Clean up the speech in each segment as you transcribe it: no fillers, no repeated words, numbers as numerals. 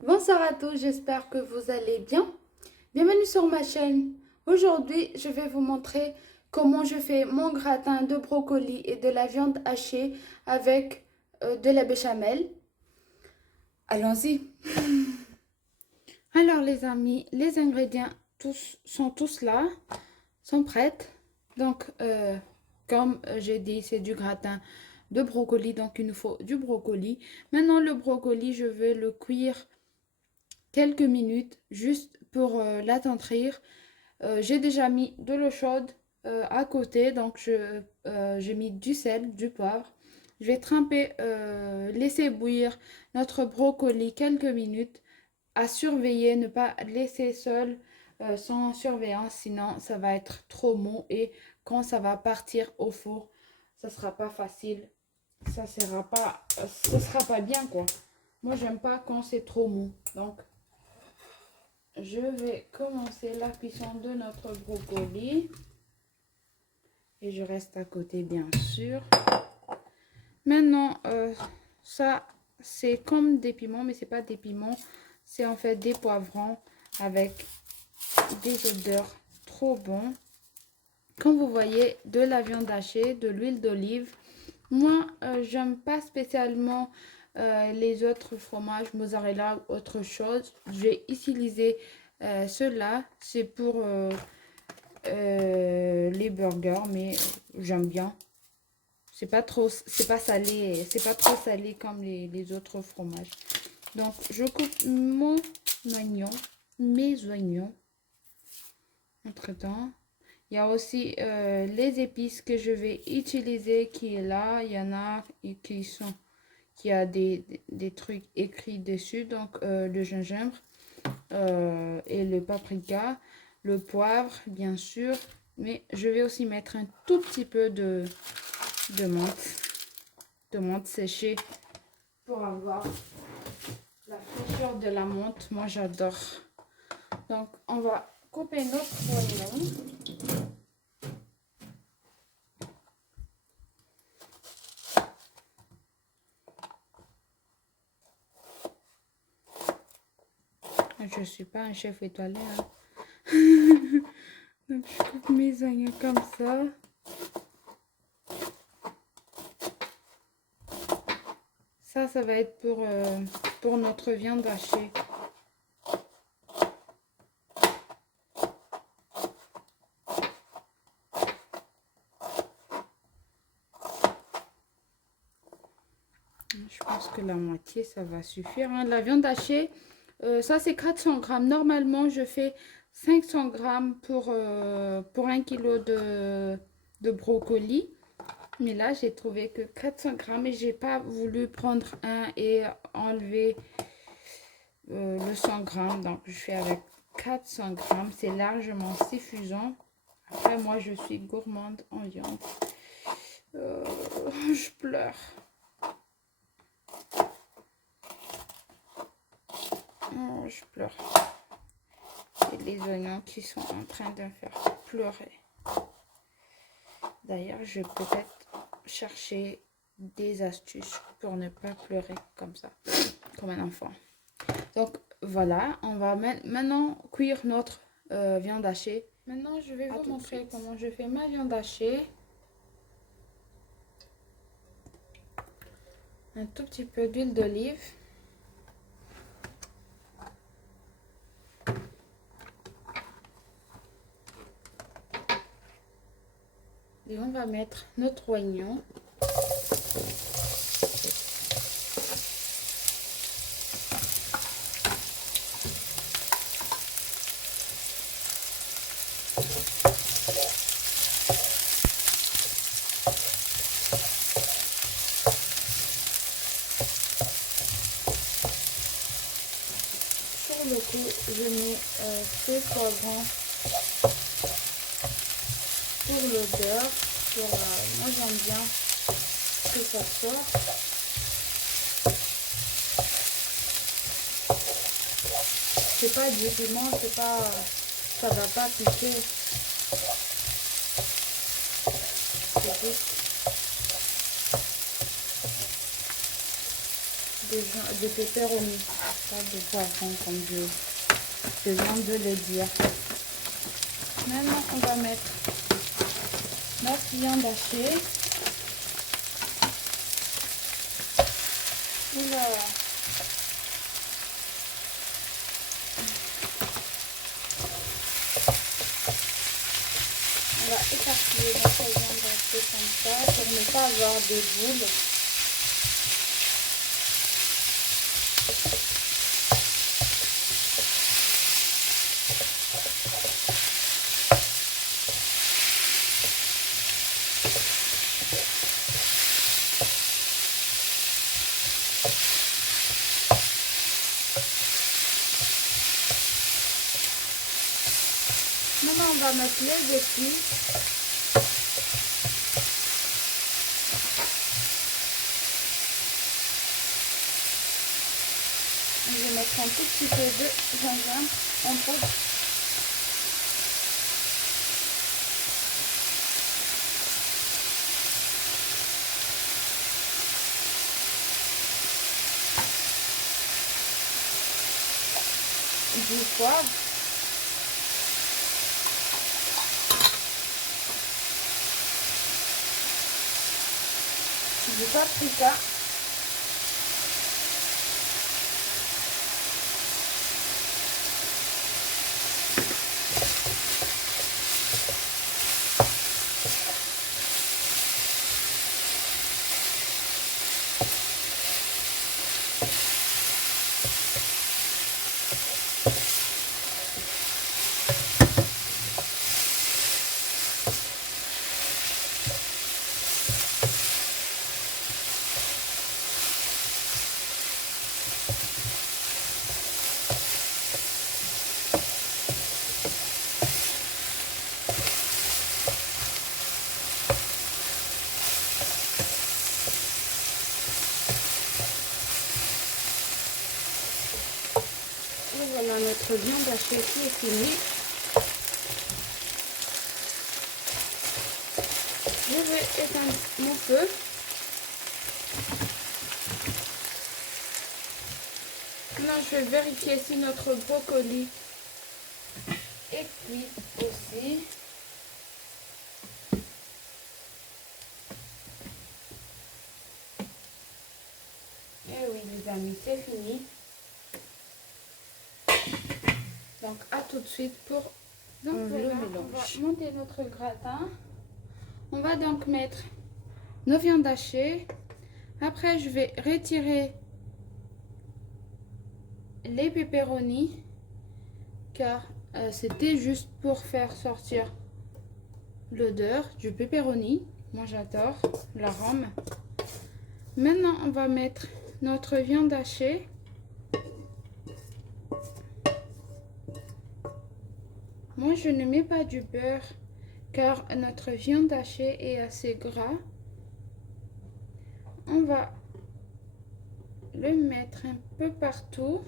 Bonsoir à tous, j'espère que vous allez bien. Bienvenue sur ma chaîne. Aujourd'hui, je vais vous montrer comment je fais mon gratin de brocoli et de la viande hachée avec de la béchamel. Allons-y. Alors les amis, les ingrédients sont tous là, sont prêts. Donc, comme j'ai dit, c'est du gratin de brocoli, donc il nous faut du brocoli. Maintenant, le brocoli, je vais le cuire quelques minutes juste pour l'attendrir. J'ai déjà mis de l'eau chaude à côté, donc j'ai mis du sel, du poivre. Je vais tremper, laisser bouillir notre brocoli quelques minutes, à surveiller, ne pas laisser seul sans surveillance, sinon ça va être trop mou et quand ça va partir au four, ça sera pas facile, ça sera pas bien quoi. Moi j'aime pas quand c'est trop mou, donc je vais commencer la cuisson de notre brocoli et je reste à côté bien sûr. Maintenant, ça c'est comme des piments, mais c'est pas des piments, c'est en fait des poivrons avec des odeurs trop bonnes. Comme vous voyez, de la viande hachée, de l'huile d'olive. Moi, j'aime pas spécialement les autres fromages, mozzarella ou autre chose. J'ai utilisé cela, c'est pour les burgers, mais j'aime bien. C'est pas trop, c'est pas salé, c'est pas trop salé comme les autres fromages. Donc, je coupe mon oignon, mes oignons. Entre-temps, il y a aussi les épices que je vais utiliser qui est là. Il y en a qui a des trucs écrits dessus. Donc, le gingembre et le paprika, le poivre, bien sûr. Mais je vais aussi mettre un tout petit peu de menthe, séchée pour avoir la fraîcheur de la menthe. Moi, j'adore. Donc, on va couper notre oignon. Je ne suis pas un chef étoilé. Hein. Donc, je coupe mes oignons comme ça. Ça va être pour notre viande hachée. Je pense que la moitié, ça va suffire. Hein. La viande hachée, ça c'est 400 grammes. Normalement, je fais 500 grammes pour 1 kilo de brocoli. Mais là, j'ai trouvé que 400 grammes et j'ai pas voulu prendre un et enlever le 100 grammes. Donc, je fais avec 400 grammes. C'est largement suffisant. Après, moi, je suis gourmande en viande. Je pleure. Oh, je pleure. C'est les oignons qui sont en train de me faire pleurer. D'ailleurs, je vais peut-être chercher des astuces pour ne pas pleurer comme ça, comme un enfant. Donc, voilà, on va maintenant cuire notre viande hachée. Maintenant, je vais vous montrer comment je fais ma viande hachée. Un tout petit peu d'huile d'olive. Et on va mettre notre oignon. Sur le coup, je mets ces poivrons pour l'odeur. Moi, j'aime bien que ça sorte. C'est pas du piment, c'est pas, ça va pas piquer. C'est juste de pepperoni, pas de poivron comme je viens de le dire. Maintenant, on va mettre notre viande hachée. Oula. On va éparpiller notre viande hachée comme ça pour ne pas avoir de boules. Maintenant, on va mettre les épices. Je vais mettre un tout petit peu de gingembre en poudre. Du poivre. Du paprika. Et voilà notre viande hachée qui est finie. Je vais éteindre mon feu. Maintenant, je vais vérifier si notre brocoli est cuit aussi. Et oui, les amis, c'est fini. Donc, à tout de suite pour le mélange. On va monter notre gratin. On va donc mettre nos viandes hachées. Après, je vais retirer les pepperonis car c'était juste pour faire sortir l'odeur du pepperoni. Moi, j'adore l'arôme. Maintenant, on va mettre notre viande hachée. Moi, je ne mets pas du beurre car notre viande hachée est assez gras. On va le mettre un peu partout.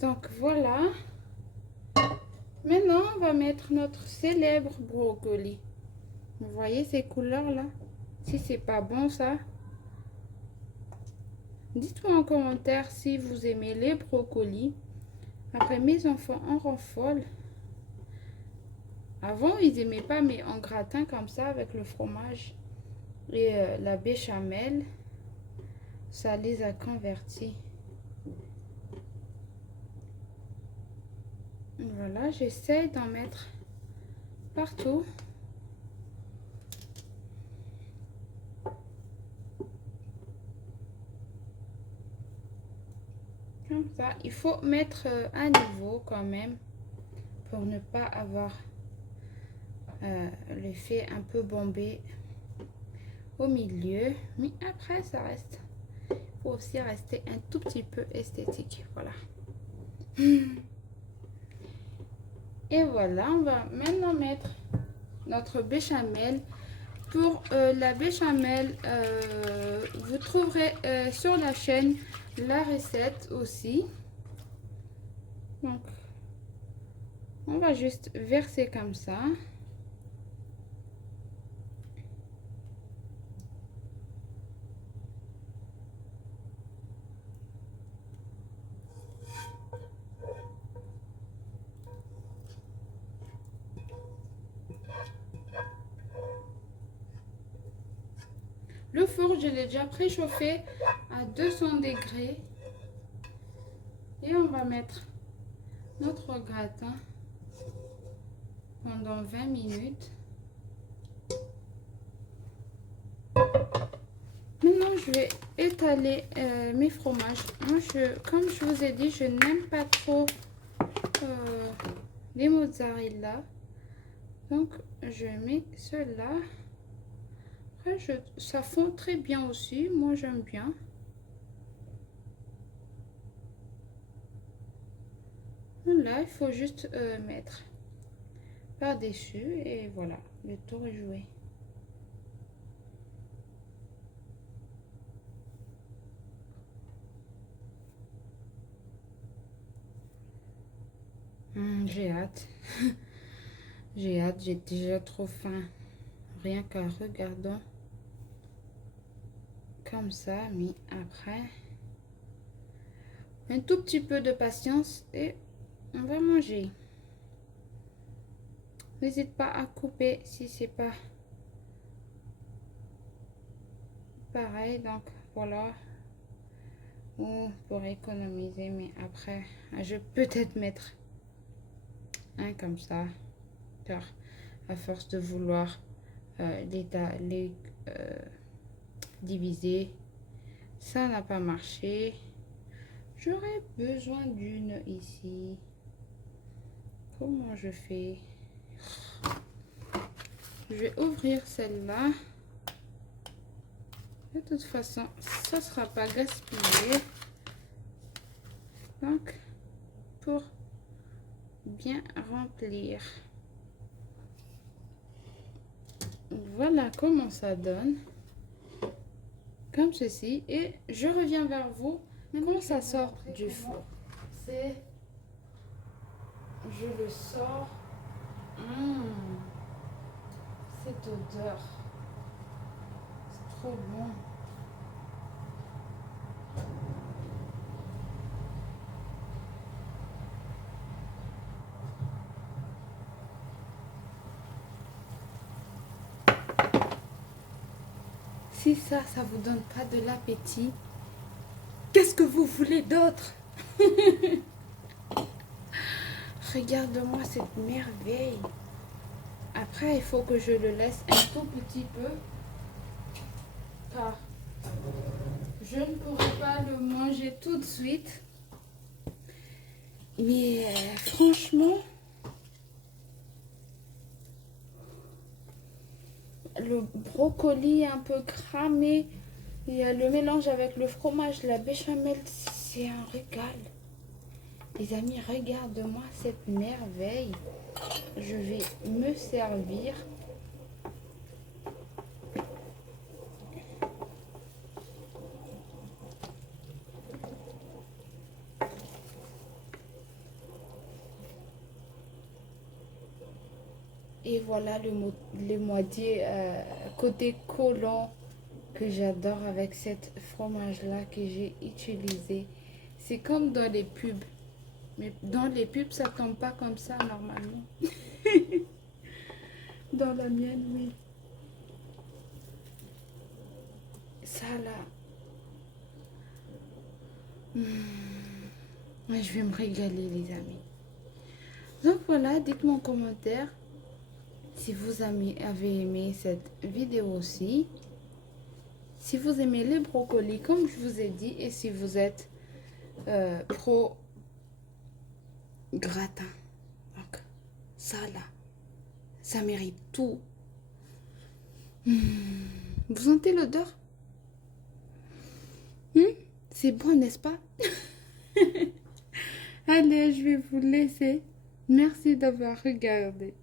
Donc voilà. Maintenant, on va mettre notre célèbre brocoli. Vous voyez ces couleurs là? Si c'est pas bon ça, dites-moi en commentaire si vous aimez les brocolis. Après, mes enfants en raffolent. Avant, ils n'aimaient pas, mais en gratin comme ça avec le fromage et la béchamel, ça les a convertis. Voilà, j'essaie d'en mettre partout. Comme ça, il faut mettre à niveau quand même pour ne pas avoir l'effet un peu bombé au milieu. Mais après, ça reste, il faut aussi rester un tout petit peu esthétique. Voilà. Et voilà, on va maintenant mettre notre béchamel. Pour la béchamel, vous trouverez sur la chaîne la recette aussi. Donc, on va juste verser comme ça. four, je l'ai déjà préchauffé à 200 degrés. Et on va mettre notre gratin pendant 20 minutes. Maintenant, je vais étaler mes fromages. Moi, comme je vous ai dit, je n'aime pas trop les mozzarella. Donc, je mets cela. Après, ça fond très bien aussi. Moi, j'aime bien. Là, il faut juste mettre par-dessus. Et voilà, le tour est joué. J'ai hâte. J'ai hâte, j'ai déjà trop faim. Rien qu'en regardant comme ça, mais après, un tout petit peu de patience et on va manger. N'hésite pas à couper si c'est pas pareil. Donc voilà, ou pour économiser, mais après, je peux peut-être mettre un comme ça, car à force de vouloir les diviser, ça n'a pas marché. J'aurais besoin d'une ici. Comment je fais? Je vais ouvrir celle-là. De toute façon, ça ne sera pas gaspillé. Donc, pour bien remplir. Voilà comment ça donne. Comme ceci. Et je reviens vers vous quand ça sort du four. C'est... Je le sors. Cette odeur. C'est trop bon. Si ça vous donne pas de l'appétit, qu'est-ce que vous voulez d'autre? Regarde-moi cette merveille. Après, il faut que je le laisse un tout petit peu, car je ne pourrai pas le manger tout de suite. Mais franchement, le brocoli un peu cramé, il y a le mélange avec le fromage, la béchamel, c'est un régal. Les amis, regarde-moi cette merveille. Je vais me servir. Et voilà le moitié côté collant que j'adore avec cette fromage-là que j'ai utilisé. C'est comme dans les pubs. Mais dans les pubs, ça tombe pas comme ça normalement. Dans la mienne, oui. Ça là. Je vais me régaler les amis. Donc voilà, dites-moi en commentaire si vous avez aimé cette vidéo aussi. Si vous aimez les brocolis comme je vous ai dit. Et si vous êtes pro gratin. Donc ça là, ça mérite tout. Vous sentez l'odeur? C'est bon, n'est-ce pas? Allez, je vais vous laisser. Merci d'avoir regardé.